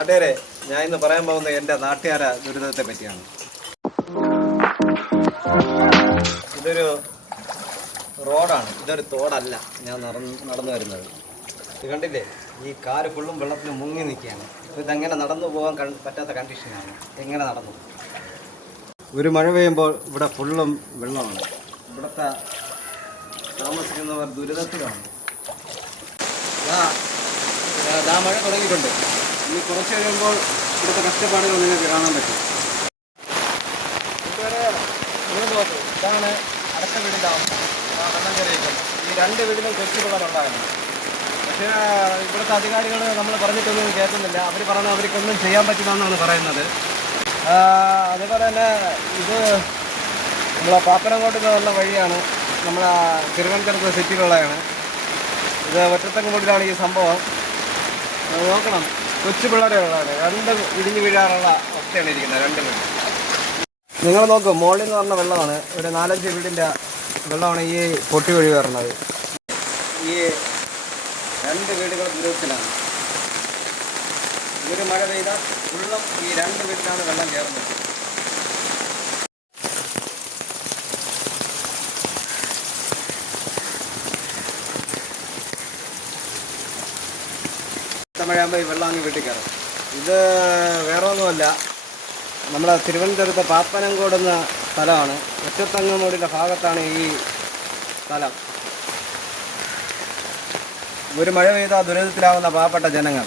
നാട്ടുകാരെ, ഞാൻ ഇന്ന് പറയാൻ പോകുന്നത് എൻ്റെ നാട്ടുകാര ദുരിതത്തെ പറ്റിയാണ്. ഇതൊരു റോഡാണ്, ഇതൊരു തോടല്ല. ഞാൻ നടന്നു വരുന്നത് ഇത് കണ്ടില്ലേ, ഈ കാറ് ഫുള്ളും വെള്ളത്തിൽ മുങ്ങി നിൽക്കുകയാണ്. അപ്പോൾ ഇതെങ്ങനെ നടന്നു പോകാൻ പറ്റാത്ത കണ്ടീഷനാണ്. എങ്ങനെ നടന്നു? ഒരു മഴ പെയ്യുമ്പോൾ ഇവിടെ ഫുള്ളും വെള്ളമാണ്. ഇവിടുത്തെ താമസിക്കുന്നവർ ദുരിതത്തിലാണ്. മഴ തുടങ്ങിയിട്ടുണ്ട്. ഇനി കുറച്ച് കഴിയുമ്പോൾ ഇവിടുത്തെ കഷ്ടപ്പാടുകൾ നിങ്ങൾക്ക് കാണാൻ പറ്റും. ഇതുവരെ ഇതാണ് അടുത്ത വീടിൻ്റെ അവസ്ഥ. വെള്ളം കയറിയിട്ടുണ്ട്. ഈ രണ്ട് വീടിനും കൊച്ചു വെള്ളമുണ്ടാകുന്നു. പക്ഷേ ഇവിടുത്തെ അധികാരികൾ നമ്മൾ പറഞ്ഞിട്ടൊന്നും കേൾക്കുന്നില്ല. അവർ പറഞ്ഞാൽ അവർക്കൊന്നും ചെയ്യാൻ പറ്റില്ലെന്നാണ് പറയുന്നത്. അതേപോലെ തന്നെ ഇത് നമ്മളെ പാപ്പനംകോട്ട് നിന്നുള്ള വഴിയാണ്. നമ്മളെ തിരുവനന്തപുരത്ത് സിറ്റിയിലുള്ളതാണ്. ഇത് ഒറ്റത്തങ്ങോട്ടിലാണ് ഈ സംഭവം. നോക്കണം, കൊച്ചു പിള്ളേരെ ഉള്ളതാണ്. രണ്ട് ഇടിഞ്ഞു വീഴാറുള്ള അവസ്ഥയാണ് ഇരിക്കുന്നത്. രണ്ട് വീട് നിങ്ങൾ നോക്കും, മോളിൽ നിന്ന് പറഞ്ഞ വെള്ളമാണ്. ഒരു 4-5 വീടിൻ്റെ വെള്ളമാണ് ഈ പൊട്ടി വഴി വരുന്നത്. ഈ രണ്ട് വീടുകൾ ദുരിതത്തിലാണ്. ഒരു മഴ പെയ്താൽ ഫുള്ളും ഈ രണ്ട് വീട്ടിലാണ് വെള്ളം കയറുന്നത്. മഴയാകുമ്പോൾ ഈ വെള്ളം അങ്ങ് വീട്ടിൽ കയറും. ഇത് വേറെ ഒന്നുമല്ല, നമ്മുടെ തിരുവനന്തപുരത്തെ പാപ്പനംകോട് എന്ന സ്ഥലമാണ്. ഒറ്റത്തങ്ങനോടിൻ്റെ ഭാഗത്താണ് ഈ സ്ഥലം. ഒരു മഴ പെയ്താൽ ദുരിതത്തിലാവുന്ന പാവപ്പെട്ട ജനങ്ങൾ.